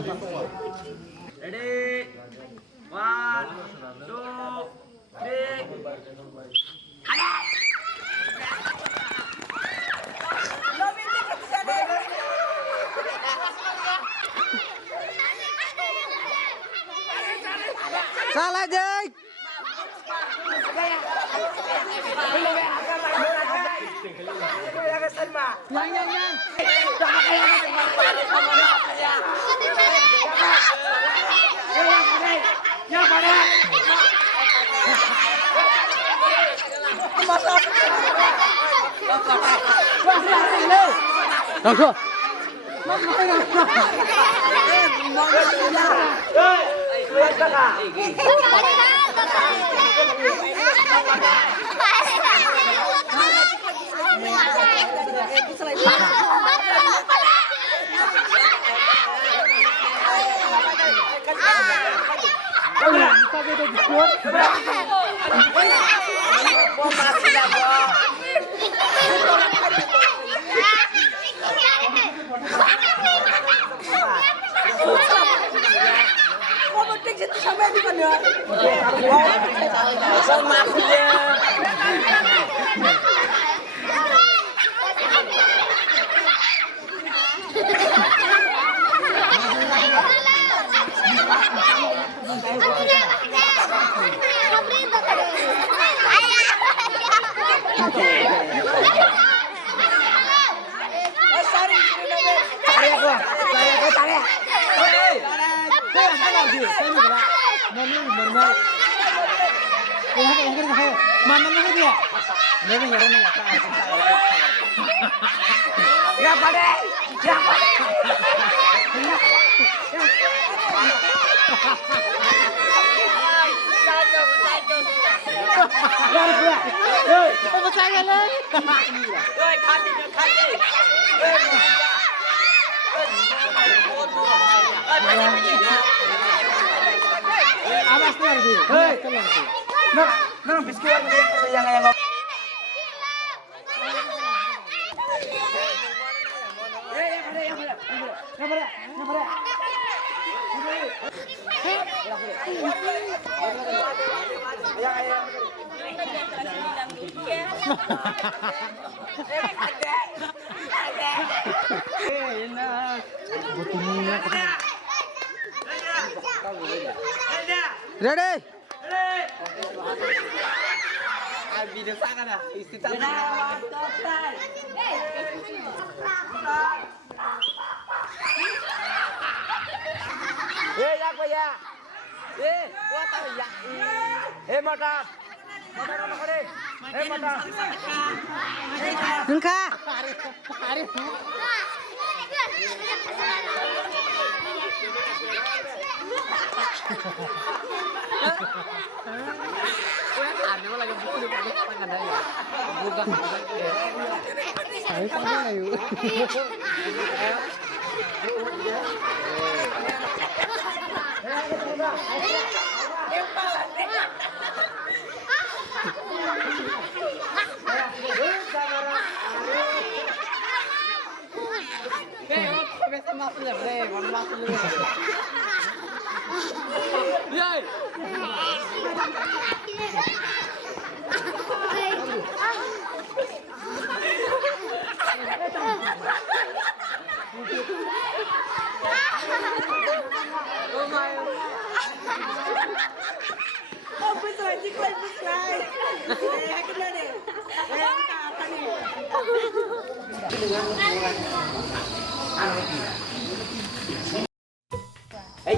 Ready? One, two, three. Salah Jake. Langsung. Ready? Video sangat dah. Istirahat. Yak apa ya? Gua tahu ya. Mata. Mata mana kau? Mata. Engkau.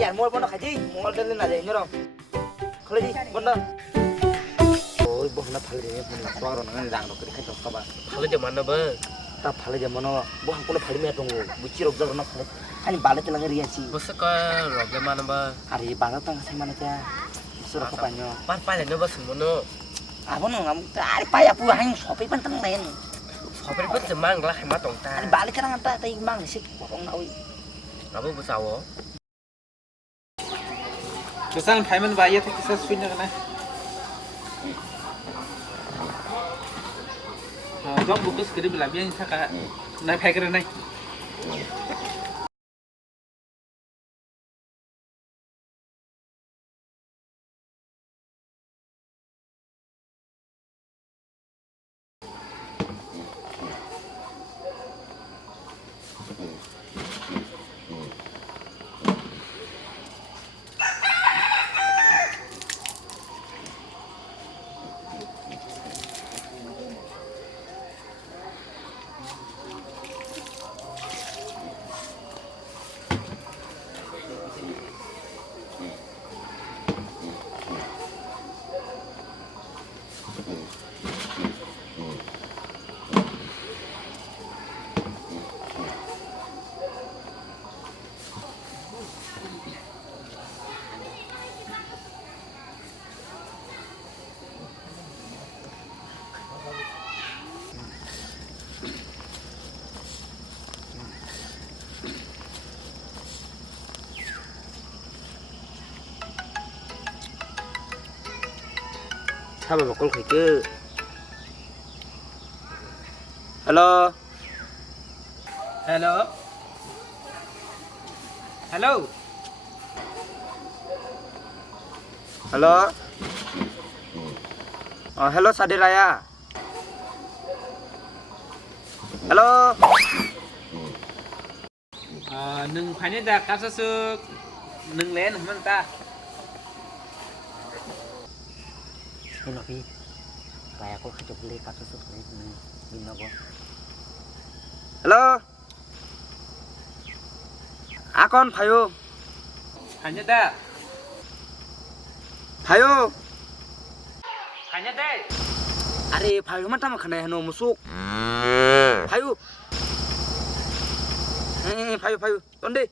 Jangan mual pun nak haji, mual dan lain aja ini orang. Kalau haji, benar. Oh, ibu hendak phale dia punya suara orang yang dong kerja kerja apa? Phale zaman na ba? Tak phale zaman apa? Bu hampuno phale ni atau buci rok jalan nak phale. Ani balat telah ngeri aja. Basta ka rok zaman na ba? Hari balat tengah saya mana dia? Suruh apa panyo? Par pala na ba sumono? Apa nung kamu? Hari payah pula hanya sopi pantang lain. Sopi pun semang lah hemat tong ta. Ani balik kan anta tay mang sih, orang nawi. Apa busawo? Kesan payment bayar tu kisah swing na. Job bukus kiri bila biar ni tak nak pakai kerana. ถ้าแบบกลไข่เกอร์ฮัลโหล Hello. Hello. ฮัลโหลอ๋อฮัลโหลสวัสดีไรอ่ะฮัลโหล Nung phai da kap su nung len man ta. เห็นหรอพี่แกก็ขจบเลยกับสุดๆเลยบินมาบ่ ฮัลโหลอาคอนพายุ Phai da. พายุ Phai da. อารีพายุมันทำขนาดโนมุสุกพายุเฮ้ยพายุต้นดิ